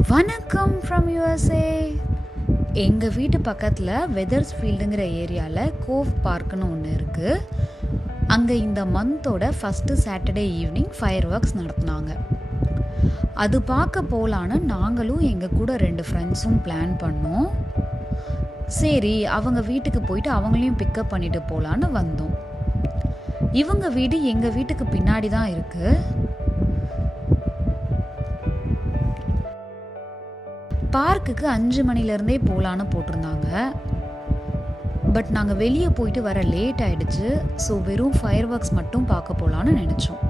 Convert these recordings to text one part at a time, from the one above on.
வணக்கம் from USA. எங்கள் வீட்டு பக்கத்தில் வெதர்ஸ் ஃபீல்டுங்கிற ஏரியாவில் கோவ் பார்க்குன்னு ஒன்று இருக்குது. அங்கே இந்த மந்தோட first Saturday evening fireworks நடத்துனாங்க. அது பார்க்க போகலான்னு நாங்களும் எங்கள் கூட 2 ஃப்ரெண்ட்ஸும் பிளான் பண்ணோம். சரி, அவங்க வீட்டுக்கு போயிட்டு அவங்களையும் பிக்கப் பண்ணிட்டு போகலான்னு வந்தோம். இவங்க வீடு எங்கள் வீட்டுக்கு பின்னாடி தான் இருக்குது. பார்க்குக்கு 5 மணிலேருந்தே போகலான்னு போட்டிருந்தாங்க. பட் நாங்கள் வெளியே போயிட்டு வர லேட் ஆகிடுச்சு. ஸோ வெறும் ஃபயர் ஒர்க்ஸ் மட்டும் பார்க்க போகலான்னு நினச்சோம்.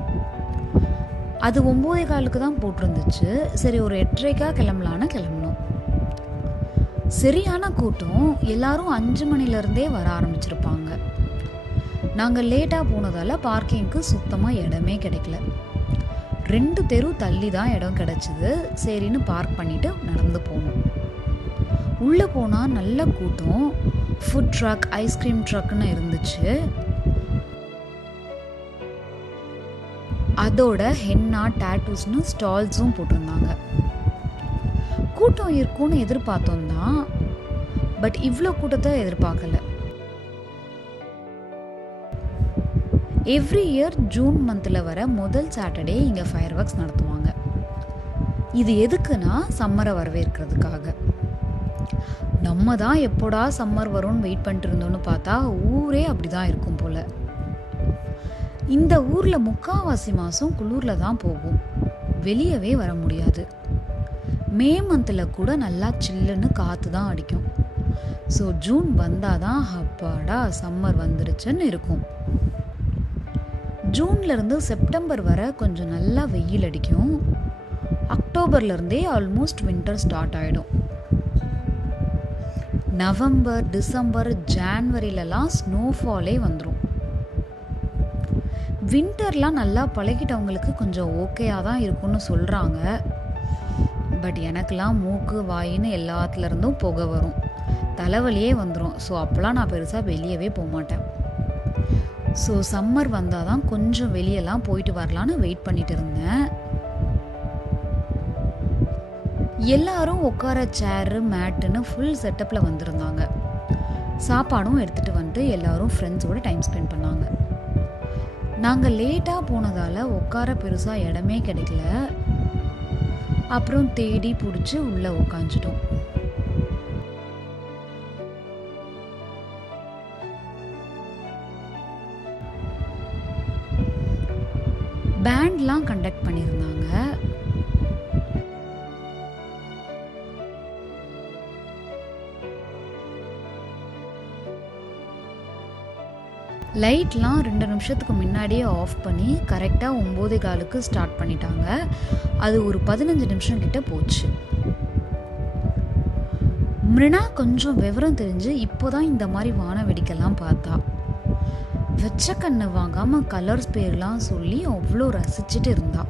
அது 9:15 தான் போட்டிருந்துச்சு. சரி, ஒரு 8:30 கிளம்பலான்னு கிளம்பினோம். சரியான கூட்டம். எல்லாரும் 5 மணிலேருந்தே வர ஆரம்பிச்சிருப்பாங்க. நாங்கள் லேட்டாக போனதால் பார்க்கிங்க்கு சுத்தமாக இடமே கிடைக்கல. 2 தெரு தள்ளி தான் இடம் கிடச்சிது. சரின்னு பார்க் பண்ணிவிட்டு நடந்து போனோம். உள்ளே போனால் நல்ல கூட்டம். ஃபுட் ட்ரக், ஐஸ்கிரீம் ட்ரக்குன்னு இருந்துச்சு. அதோட ஹென்னா, டேட்டூஸ்னு ஸ்டால்ஸும் போட்டிருந்தாங்க. கூட்டம் இருக்கும்னு எதிர்பார்த்தோம் தான். பட் இவ்வளோ கூட்டத்தை எதிர்பார்க்கல. எவ்ரி இயர் ஜூன் மந்தில் வர முதல் சாட்டர்டே இங்கே ஃபயர் ஒர்க்ஸ் நடத்துவாங்க. இது எதுக்குன்னா சம்மரை வரவேற்கிறதுக்காக. நம்ம தான் எப்போடா சம்மர் வரும்னு வெயிட் பண்ணிட்டு இருந்தோன்னு பார்த்தா ஊரே அப்படி தான் இருக்கும் போல். இந்த ஊரில் 3/4 மாதம் குளிரில் தான் போகும். வெளியவே வர முடியாது. மே மந்தில் கூட நல்லா சில்லுன்னு காற்று தான் அடிக்கும். ஸோ ஜூன் வந்தால் தான் அப்பாடா சம்மர் வந்துருச்சுன்னு இருக்கும். ஜூன்லேருந்து செப்டம்பர் வர கொஞ்சம் நல்லா வெயில் அடிக்கும். அக்டோபர்லேருந்தே ஆல்மோஸ்ட் வின்டர் ஸ்டார்ட் ஆகிடும். நவம்பர், டிசம்பர், ஜான்வரிலலாம் ஸ்னோஃபாலே வந்துடும். வின்டர்லாம் நல்லா பழகிட்டவங்களுக்கு கொஞ்சம் ஓகேயாக தான் இருக்கும்னு சொல்கிறாங்க. பட் எனக்கெல்லாம் மூக்கு, வாயின்னு எல்லாத்துலேருந்தும் புகை வரும். தலைவலியே வந்துடும். ஸோ அப்போலாம் நான் பெருசாக வெளியவே போக மாட்டேன். ஸோ சம்மர் வந்தால் தான் கொஞ்சம் வெளியெல்லாம் போயிட்டு வரலான்னு வெயிட் பண்ணிட்டு இருந்தேன். எல்லாரும் உட்கார சேரு, மேட்டுன்னு ஃபுல் செட்டப்பில் வந்திருந்தாங்க. சாப்பாடும் எடுத்துகிட்டு வந்துட்டு எல்லாரும் ஃப்ரெண்ட்ஸோட டைம் ஸ்பெண்ட் பண்ணாங்க. நாங்கள் லேட்டாக போனதால் உட்கார பெருசாக இடமே கிடைக்கல. அப்புறம் தேடி பிடிச்சி உள்ளே உட்காந்துட்டோம். பேண்ட்லாம் கண்டக்ட் பண்ணியிருந்தாங்க. லைட்லாம் 2 நிமிஷத்துக்கு முன்னாடியே ஆஃப் பண்ணி கரெக்டாக 9:15க்கு ஸ்டார்ட் பண்ணிட்டாங்க. அது ஒரு 15 நிமிஷம் கிட்ட போச்சு. மிருனா கொஞ்சம் விவரம் தெரிஞ்சு இப்போதான் இந்த மாதிரி வான வெடிக்கலாம் பார்த்தா. வெச்ச கண்ணு வாங்காமல் கலர்ஸ் பேர்லாம் சொல்லி அவ்வளோ ரசிச்சுட்டு இருந்தா.